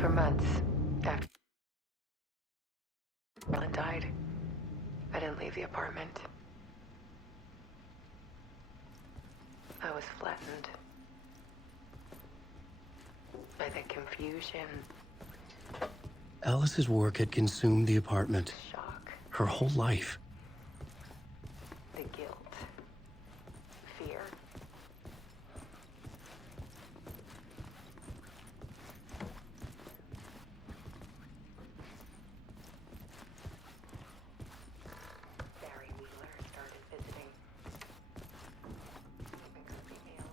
For months after Alan died, I didn't leave the apartment. I was flattened by the confusion, Alice's work had consumed the apartment. shock, Her whole life. the guilt, fear. Barry Wheeler started visiting. Makes me ill.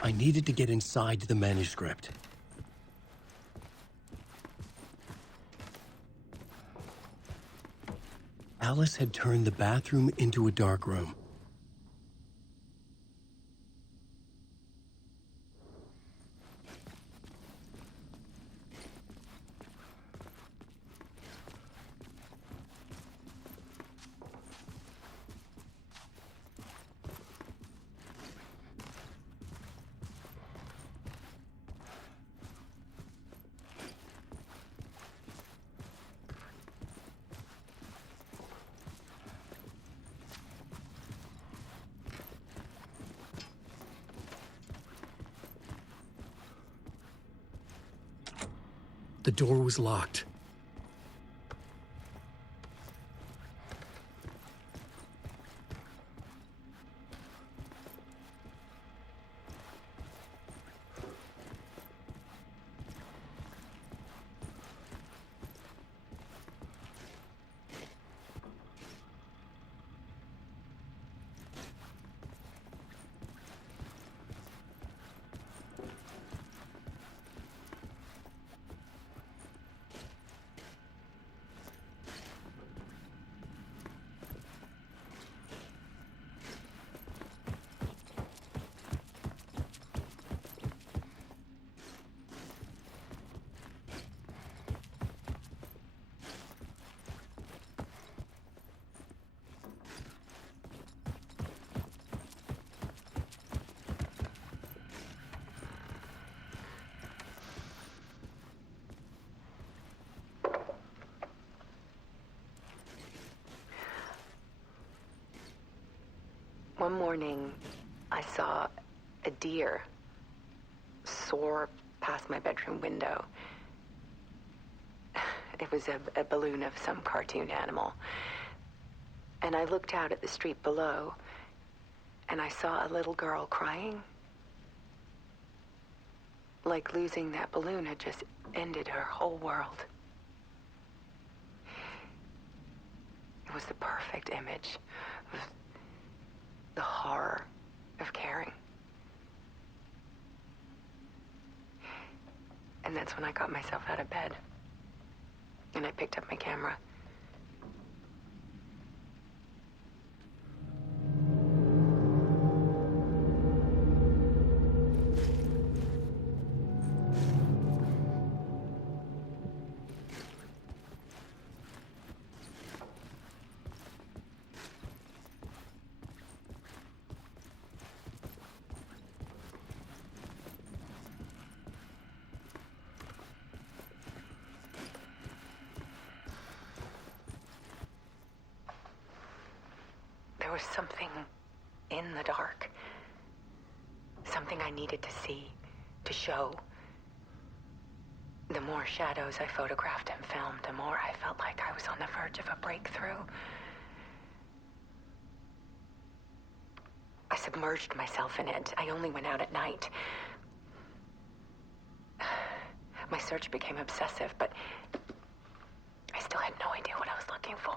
I needed to get inside the manuscript. Alice had turned the bathroom into a dark room. The door was locked. One morning, I saw a deer soar past my bedroom window. It was a balloon of some cartoon animal. And I looked out at the street below, and I saw a little girl crying. Like losing that balloon had just ended her whole world. It was the perfect image of the horror of caring. And that's when I got myself out of bed. And I picked up my camera. There was something in the dark. Something I needed to see, to show. The more shadows I photographed and filmed, the more I felt like I was on the verge of a breakthrough. I submerged myself in it. I only went out at night. My search became obsessive, but still had no idea what I was looking for.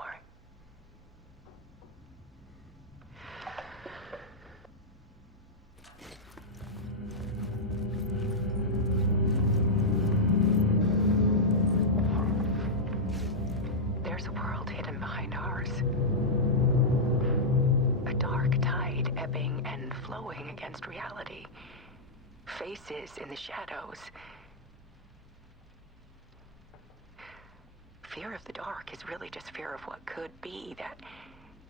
There's a world hidden behind ours. A dark tide ebbing and flowing against reality. Faces in the shadows. Fear of the dark is really just fear of what could be,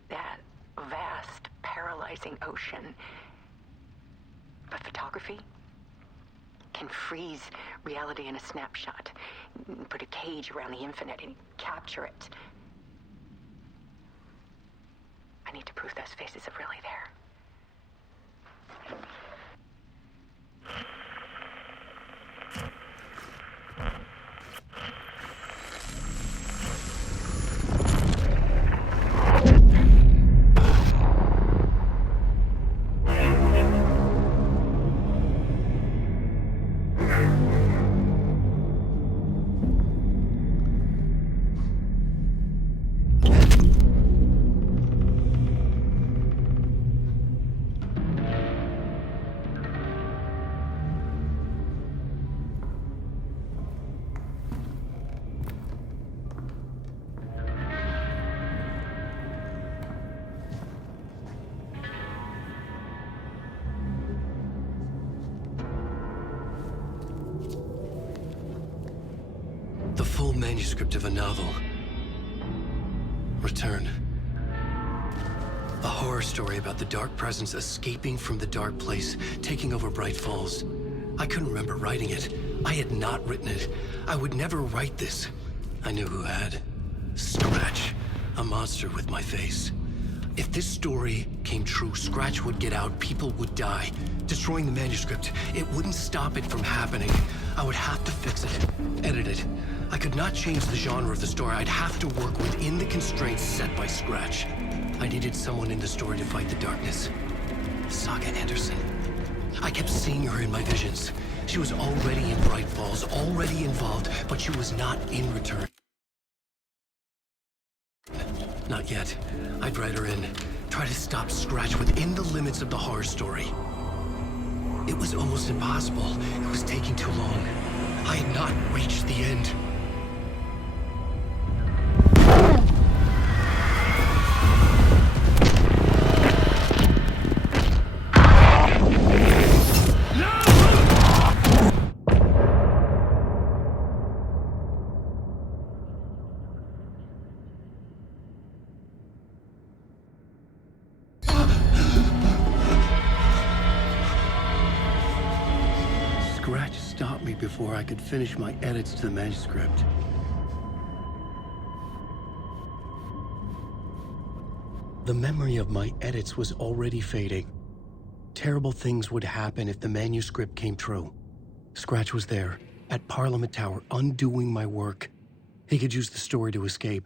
that vast, paralyzing ocean. But photography can freeze reality in a snapshot, put a cage around the infinite and capture it. I need to prove those faces are really there. The full manuscript of a novel. Return. A horror story about the dark presence escaping from the dark place, taking over Bright Falls. I couldn't remember writing it. I had not written it. I would never write this. I knew who had. Scratch. A monster with my face. If this story came true, Scratch would get out, people would die. Destroying the manuscript, it wouldn't stop it from happening. I would have to fix it, edit it. I could not change the genre of the story. I'd have to work within the constraints set by Scratch. I needed someone in the story to fight the darkness. Saga Anderson. I kept seeing her in my visions. She was already in Bright Falls, already involved, but she was not in Return. Not yet. I'd write her in. Try to stop Scratch within the limits of the horror story. It was almost impossible. It was taking too long. I had not reached the end. Scratch stopped me before I could finish my edits to the manuscript. The memory of my edits was already fading. Terrible things would happen if the manuscript came true. Scratch was there, at Parliament Tower, undoing my work. He could use the story to escape.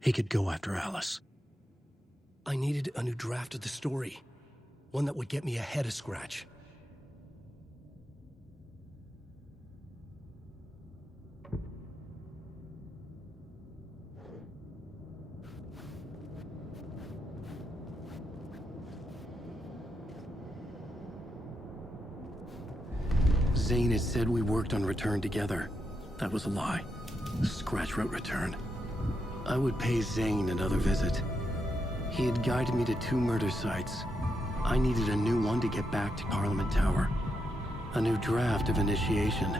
He could go after Alice. I needed a new draft of the story. One that would get me ahead of Scratch. Zane had said we worked on Return together. That was a lie. Scratch wrote Return. I would pay Zane another visit. He had guided me to 2 murder sites. I needed a new one to get back to Parliament Tower. A new draft of Initiation.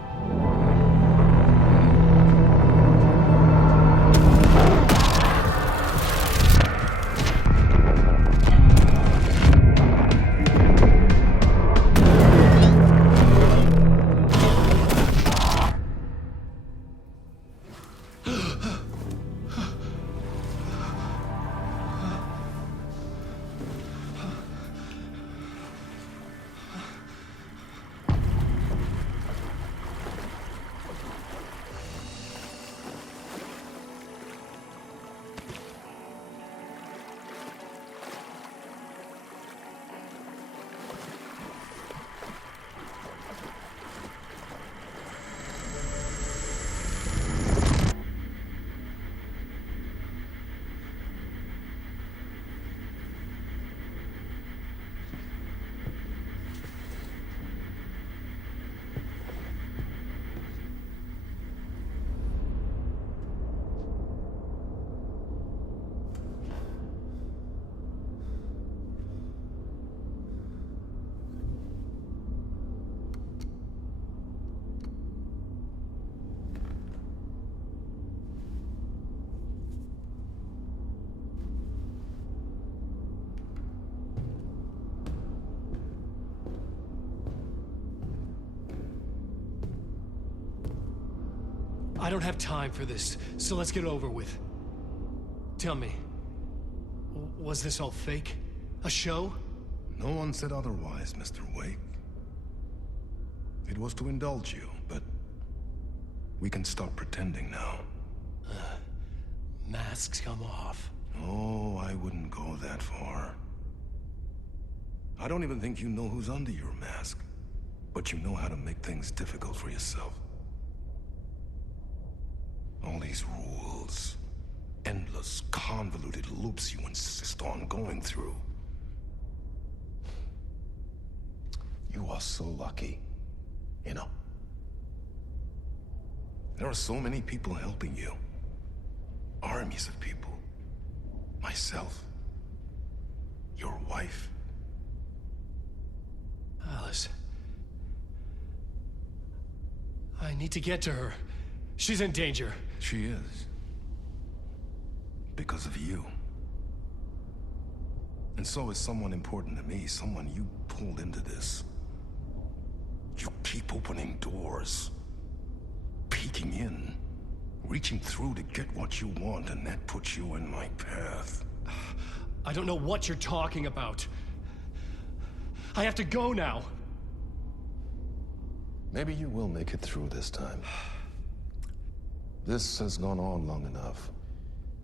I don't have time for this, so let's get over with. Tell me, was this all fake? A show? No one said otherwise, Mr. Wake. It was to indulge you, but we can stop pretending now. Masks come off. Oh, I wouldn't go that far. I don't even think you know who's under your mask, but you know how to make things difficult for yourself. All these rules, endless, convoluted loops you insist on going through. You are so lucky, you know. There are so many people helping you. Armies of people. Myself. Your wife. Alice. I need to get to her. She's in danger. She is. Because of you. And so is someone important to me, someone you pulled into this. You keep opening doors. Peeking in. Reaching through to get what you want, and that puts you in my path. I don't know what you're talking about. I have to go now. Maybe you will make it through this time. This has gone on long enough.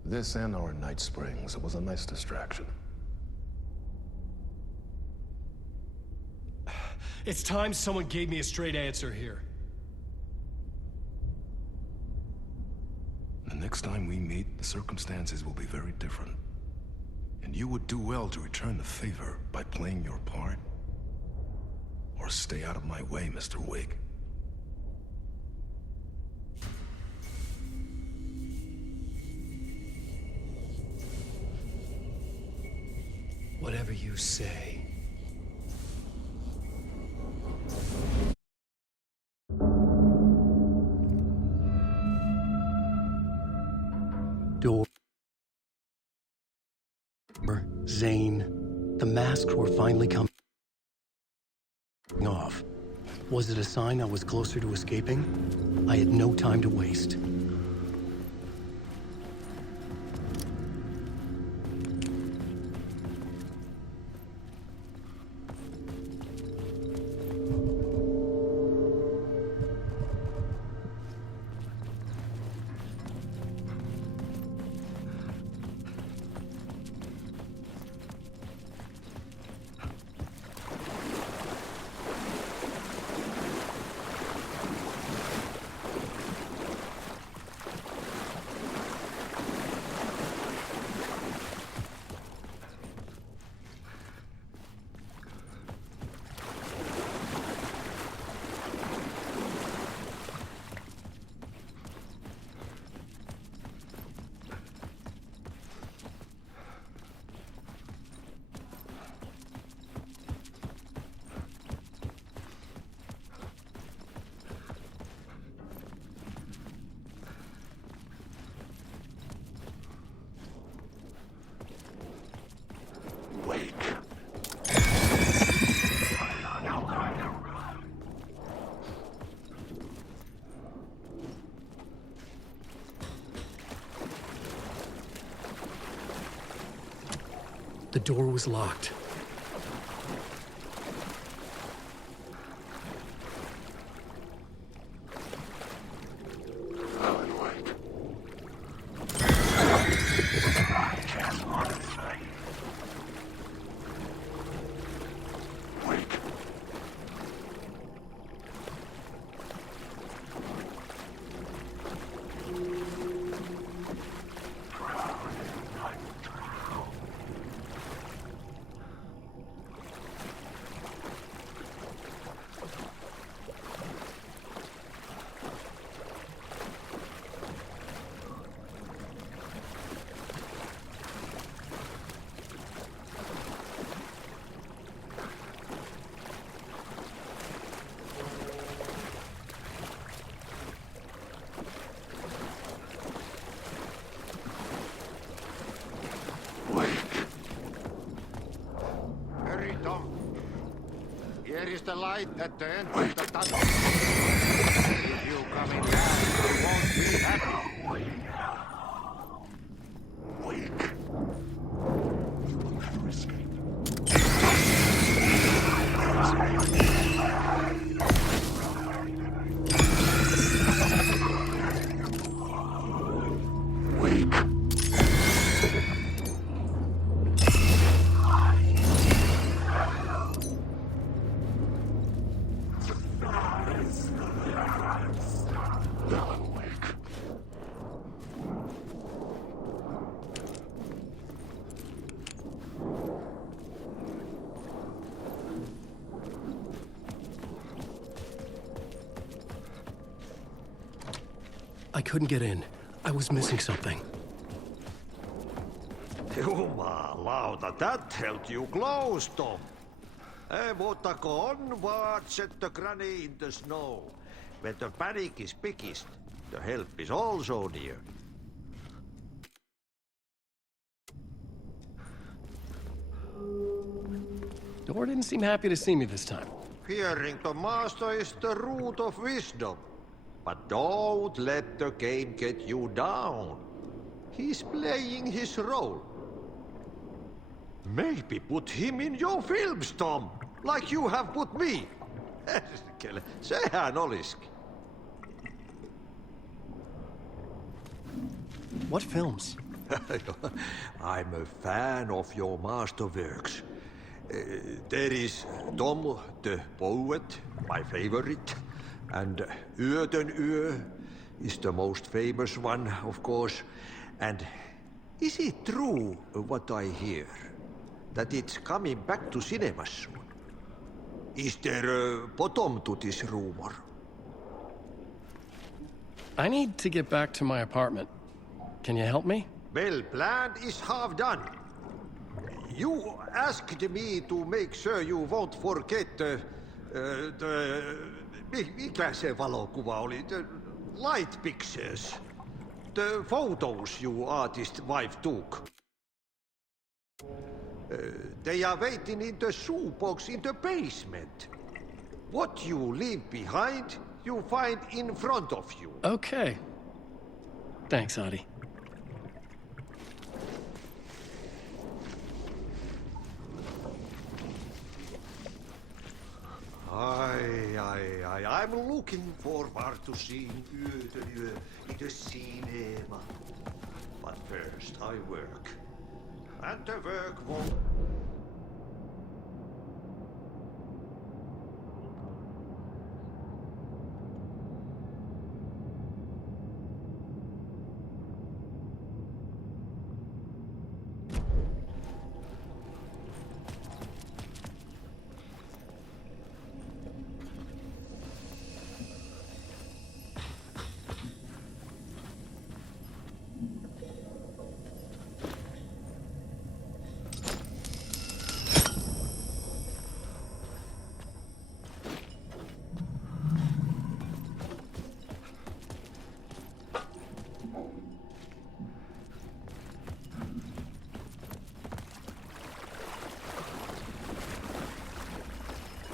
This and our Night Springs. It was a nice distraction. It's time someone gave me a straight answer here. The next time we meet, the circumstances will be very different. And you would do well to return the favor by playing your part. Or stay out of my way, Mr. Wake. Whatever you say. Door. Zane. The masks were finally coming off. Was it a sign I was closer to escaping? I had no time to waste. The door was locked. Alan Wake. I just want to say. Wake. Hurry, Tom. Here is the light at the end of the tunnel. If you come in there, you won't Be happy. Wake. You will never escape. Wake. Now awake. I couldn't get in. I was missing something. Jumalauta, that held you close, Tom. Mutta go on, watch at the granny in the snow. When the panic is biggest, the help is also near. Dora didn't seem happy to see me this time. Fearing the master is the root of wisdom. But don't let the game get you down. He's playing his role. Maybe put him in your films, Tom, like you have put me. Sehän olisikin. What films? I'm a fan of your masterworks. There is Tom the Poet, my favorite, and Yöden Yö is the most famous one, of course. And is it true what I hear? That it's coming back to cinemas soon? Is there a bottom to this rumor? I need to get back to my apartment. Can you help me? Well, plan is half done. You asked me to make sure you won't forget mikä se valokuva oli? The light pictures. The photos you artist wife took. They are waiting in the shoebox in the basement. What you leave behind, you find in front of you. Okay. Thanks, Adi. I'm looking forward to seeing Yöden Yö in the cinema. But first I work. And the work won't...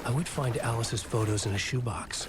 I would find Alice's photos in a shoebox.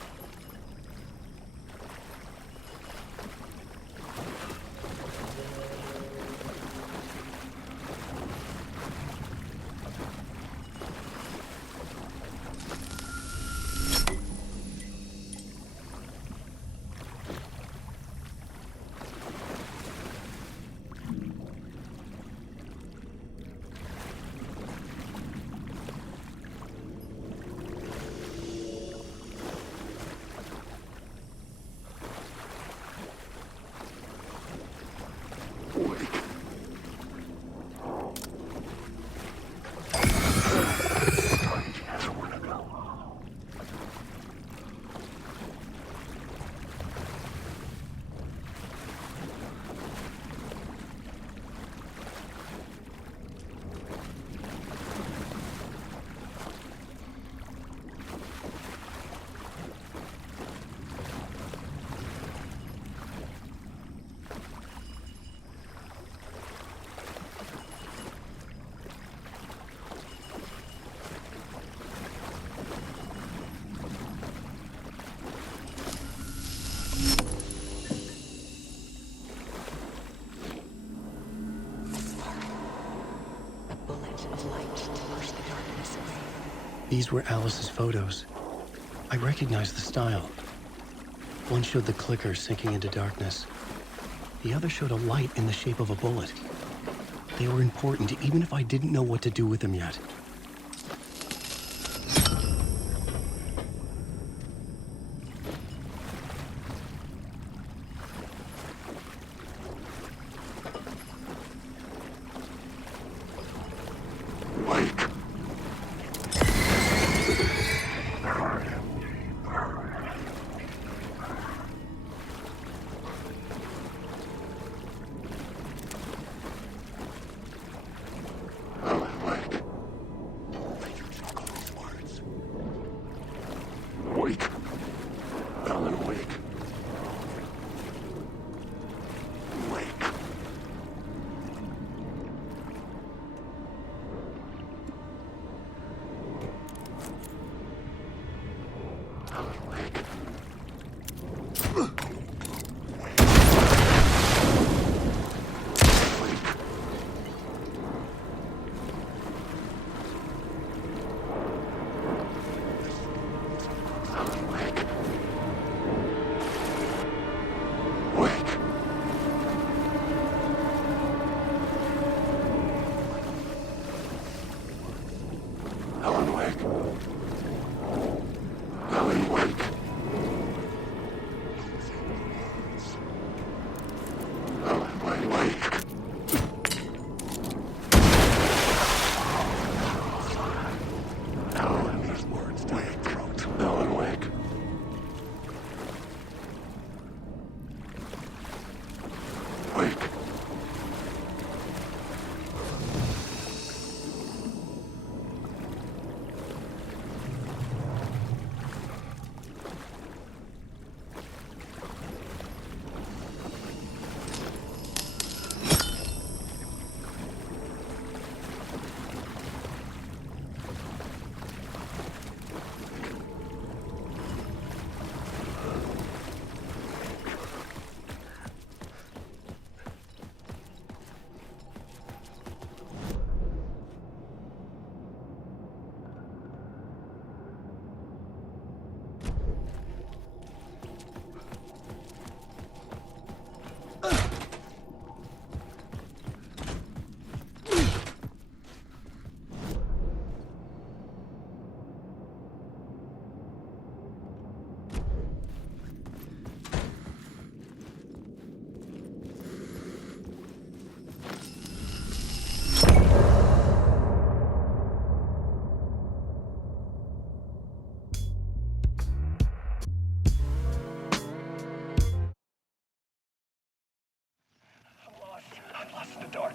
These were Alice's photos. I recognized the style. One showed the clicker sinking into darkness. The other showed a light in the shape of a bullet. They were important, even if I didn't know what to do with them yet.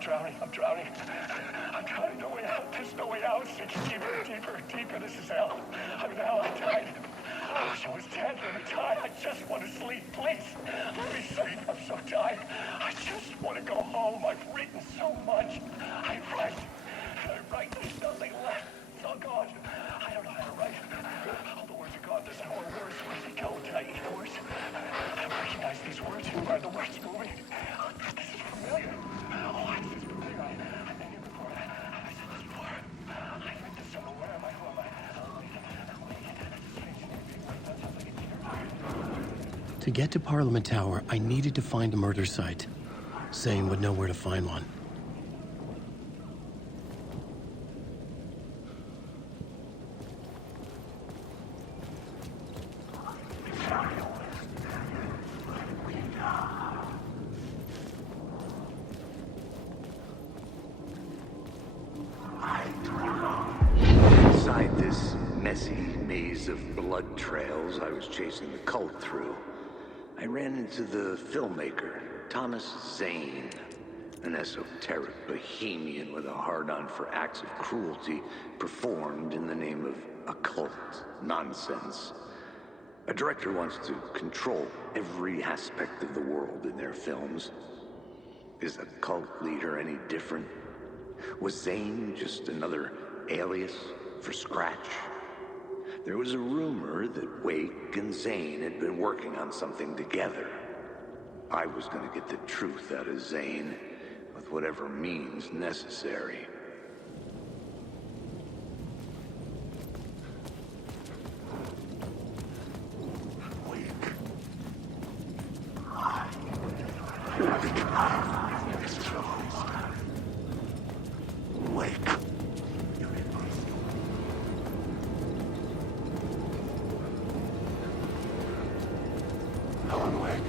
drowning. I'm drowning. I'm drowning. No way out. There's no way out. It's deeper, deeper, deeper. This is hell. I'm in hell. I died. I wish I was dead. Let me die. I just want to sleep. Please. Let me sleep. I'm so tired. I just want to go home. I've written so much. I write. There's nothing left. It's all gone. I don't know how to write. All the words are gone. There's no more words. Where did they go? Did I eat the words? I recognize these words. Who are the words moving? This is familiar. Oh, this is familiar. I've been here before. Have I said this before? I've read this somewhere. Where am I? Who am I? To get to Parliament Tower, I needed to find a murder site. Zane would know where to find one. Inside this messy maze of blood trails I was chasing the cult through, I ran into the filmmaker, Thomas Zane, an esoteric bohemian with a hard-on for acts of cruelty performed in the name of occult nonsense. A director wants to control every aspect of the world in their films. Is a cult leader any different? Was Zane just another alias for Scratch? There was a rumor that Wake and Zane had been working on something together. I was going to get the truth out of Zane with whatever means necessary. Wake. Alan Wake.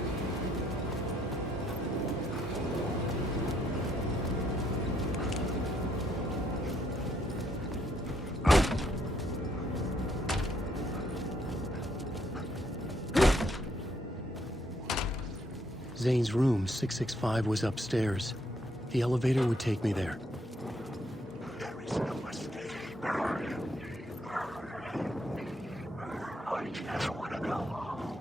Zane's room, 665, was upstairs. The elevator would take me there. There is no escape. I just want to go home.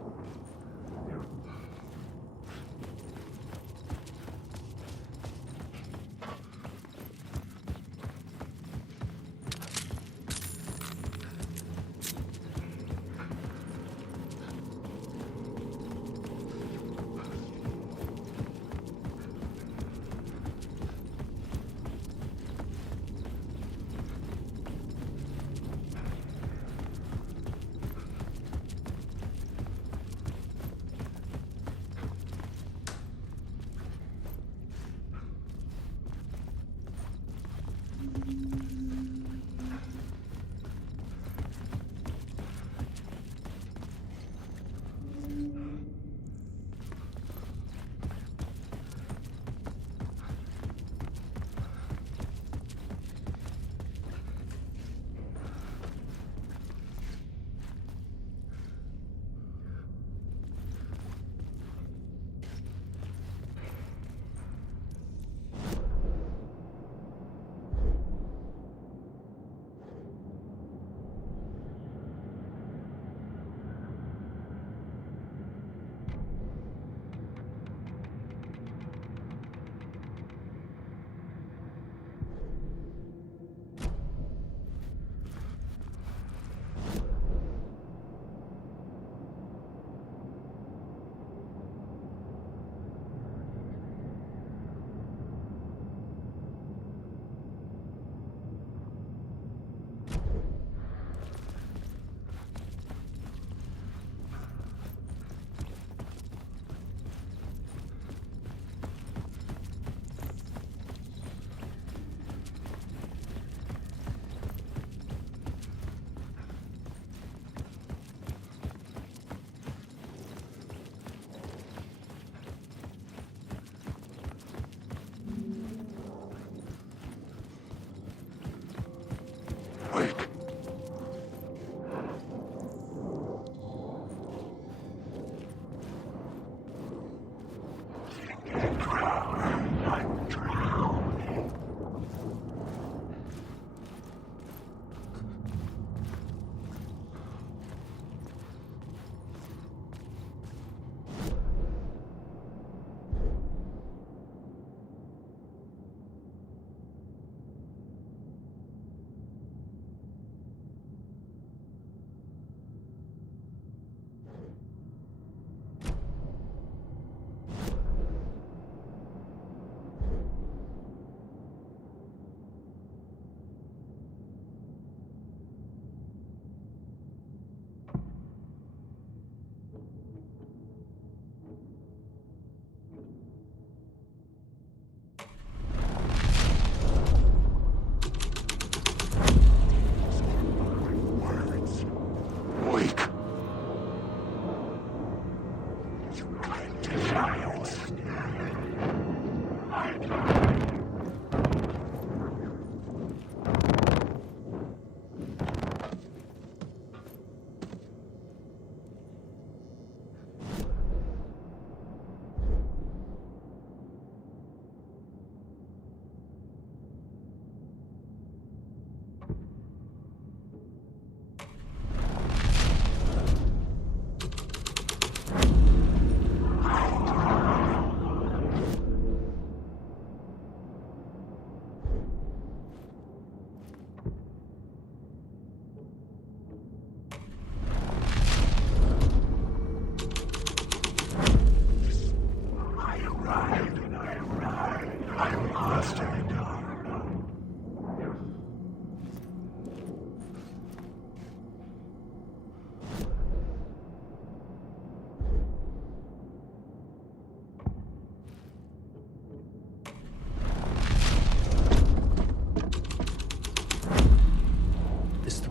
Wake. I'm drowning.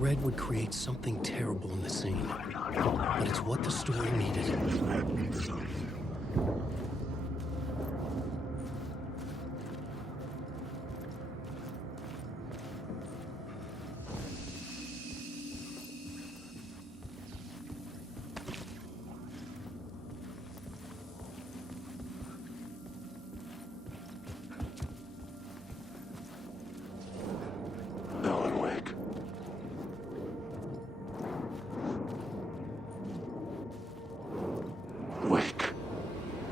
thread would create something terrible in the scene. But it's what the story needed. Alan Wake. Wake.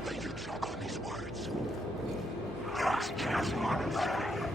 Make you choke on these words. Last chance on fire.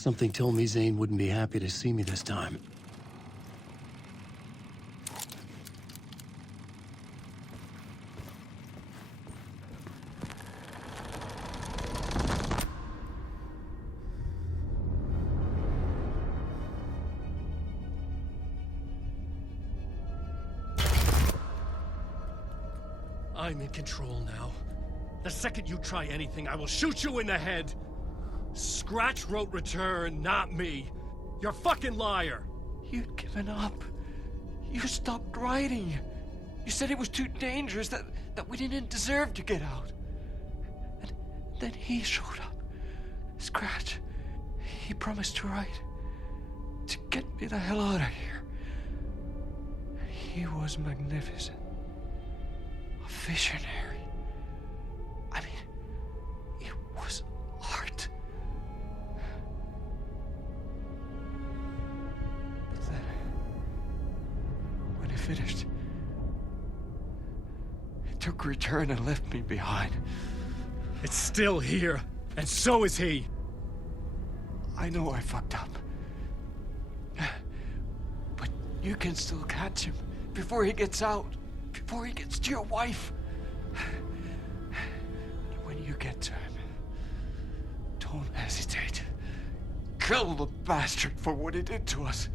Something told me Zane wouldn't be happy to see me this time. I'm in control now. The second you try anything, I will shoot you in the head! Scratch wrote return, not me. You're a fucking liar! You'd given up. You stopped writing. You said it was too dangerous, that we didn't deserve to get out. And then he showed up. Scratch. He promised to write. To get me the hell out of here. He was magnificent. A visionary. I mean, it was art. But then, when he finished, he took return and left me behind. It's still here, and so is he. I know I fucked up. But you can still catch him before he gets out, before he gets to your wife. When you get to him, don't hesitate. Kill the bastard for what he did to us.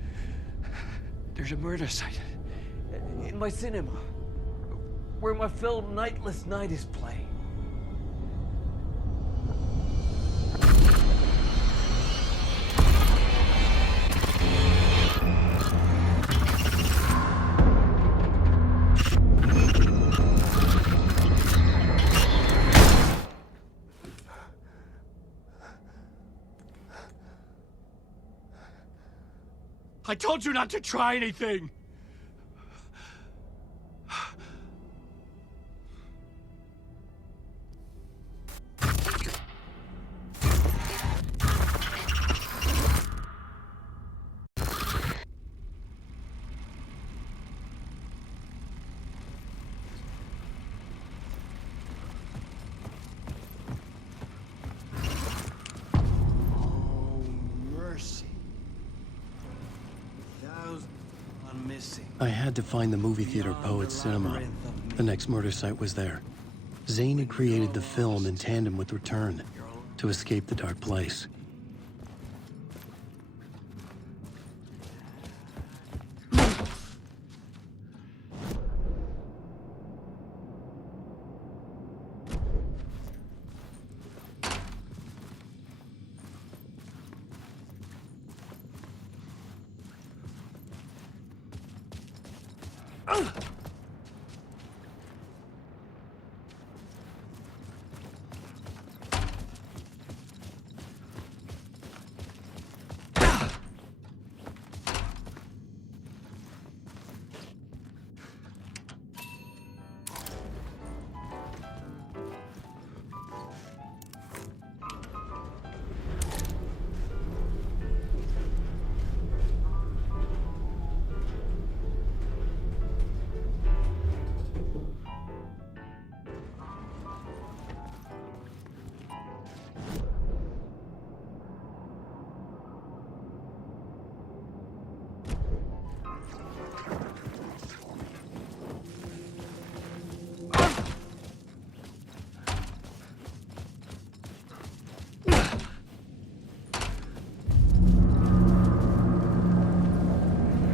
There's a murder site in my cinema where my film Nightless Night is playing. I told you not to try anything! I had to find the movie theater Poet Cinema. The next murder site was there. Zane had created the film in tandem with Return to escape the dark place.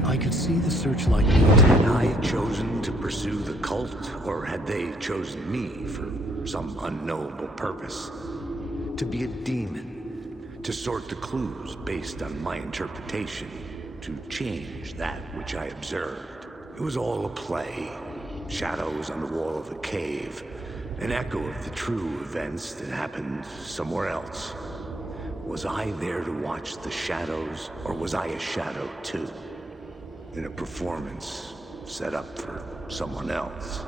I could see the searchlight lead to the Had I chosen to pursue the cult, or had they chosen me for some unknowable purpose? To be a demon, to sort the clues based on my interpretation, to change that which I observed. It was all a play. Shadows on the wall of the cave, an echo of the true events that happened somewhere else. Was I there to watch the shadows, or was I a shadow too? In a performance set up for someone else.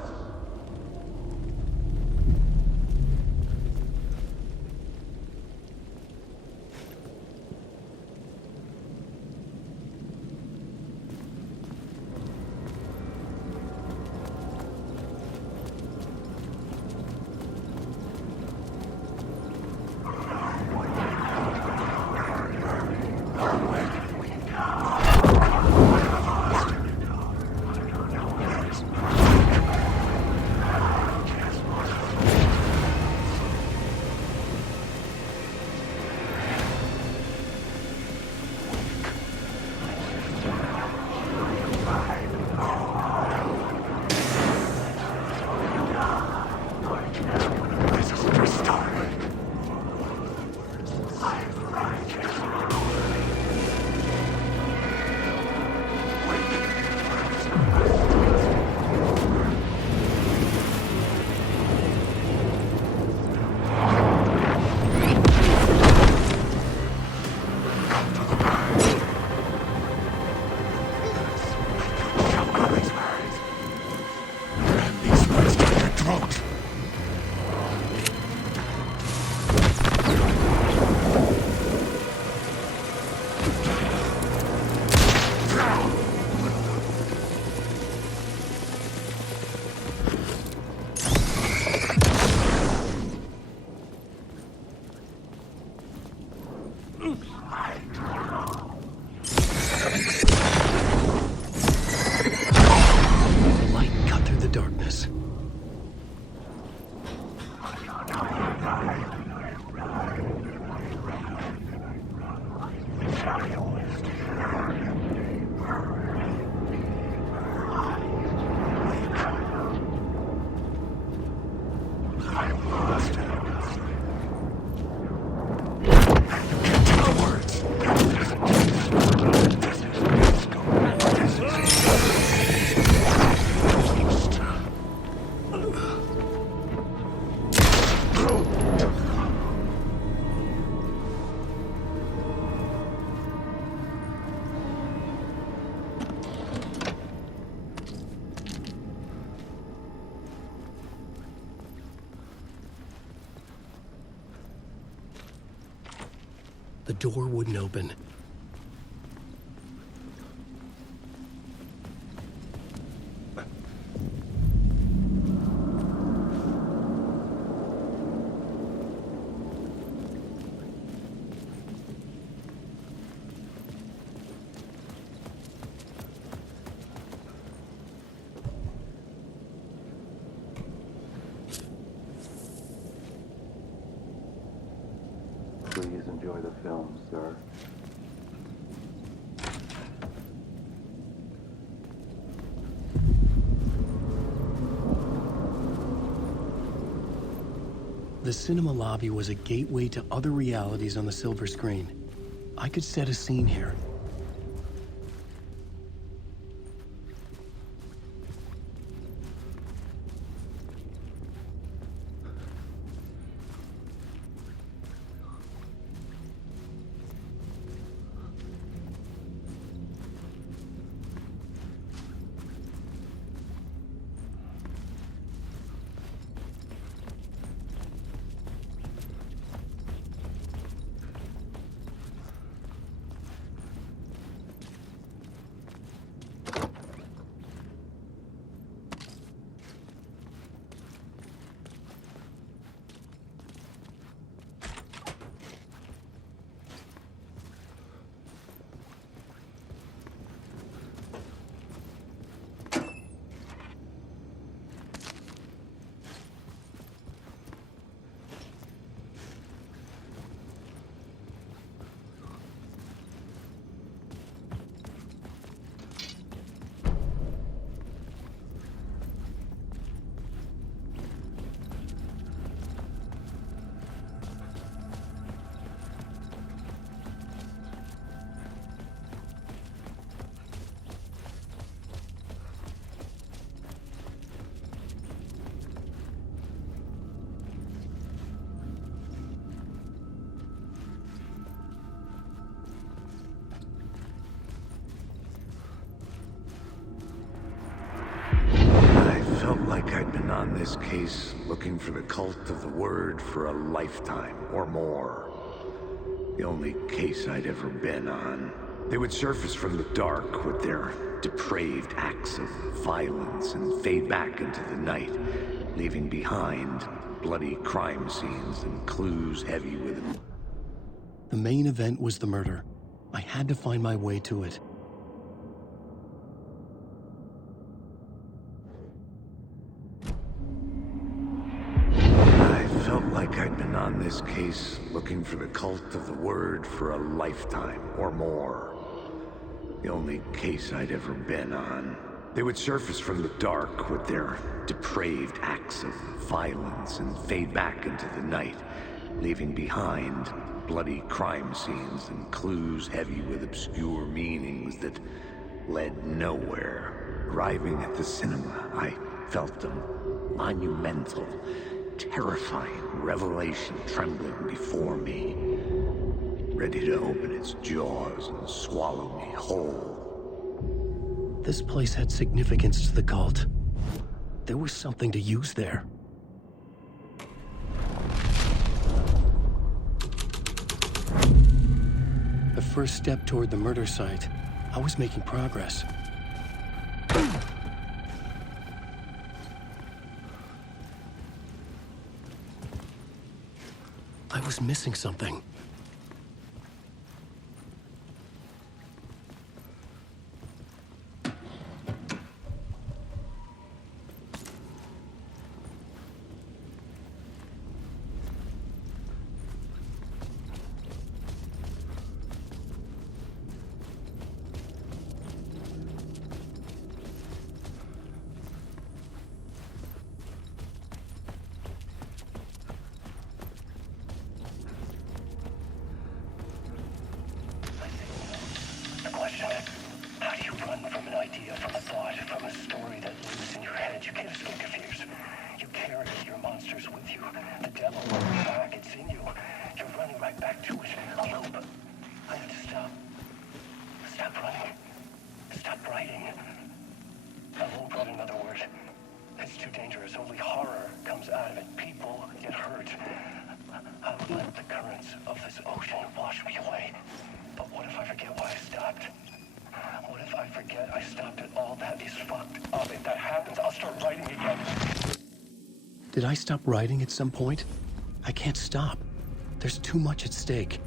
The door wouldn't open. Please enjoy the film, sir. The cinema lobby was a gateway to other realities on the silver screen. I could set a scene here. Like I'd been on this case looking for the cult of the word for a lifetime or more. The only case I'd ever been on. They would surface from the dark with their depraved acts of violence and fade back into the night, leaving behind bloody crime scenes and clues heavy with them. The main event was the murder. I had to find my way to it. Like I'd been on this case looking for the cult of the word for a lifetime or more. The only case I'd ever been on. They would surface from the dark with their depraved acts of violence and fade back into the night, leaving behind bloody crime scenes and clues heavy with obscure meanings that led nowhere. Arriving at the cinema, I felt a monumental, terrifying revelation trembling before me, ready to open its jaws and swallow me whole. This place had significance to the cult. There was something to use there. The first step toward the murder site. I was making progress. I was missing something. Let the currents of this ocean wash me away. again. I stopped it. All that is fucked up. If that happens, I'll start writing again. Did I stop writing at some point? I can't stop. There's too much at stake.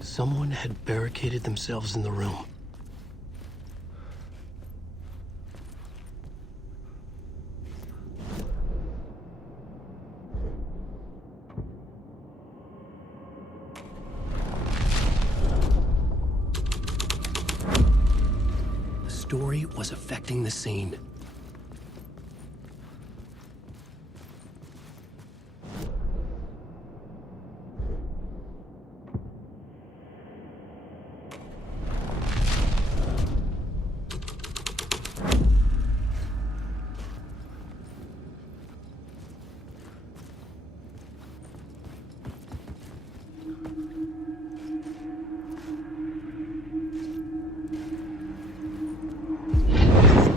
Someone had barricaded themselves in the room. The story was affecting the scene.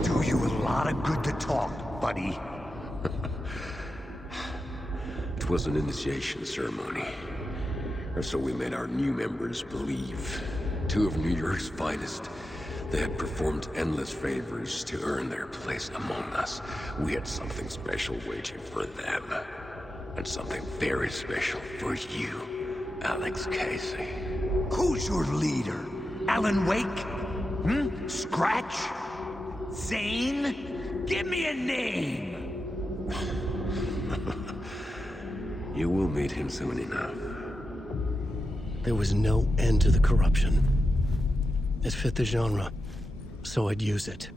Do you a lot of good to talk, buddy. It was an initiation ceremony. Or so we made our new members believe. Two of New York's finest. They had performed endless favors to earn their place among us. We had something special waiting for them. And something very special for you, Alex Casey. Who's your leader? Alan Wake? Scratch? Zane? Give me a name! You will meet him soon enough. There was no end to the corruption. It fit the genre, so I'd use it.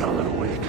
Alan Wake.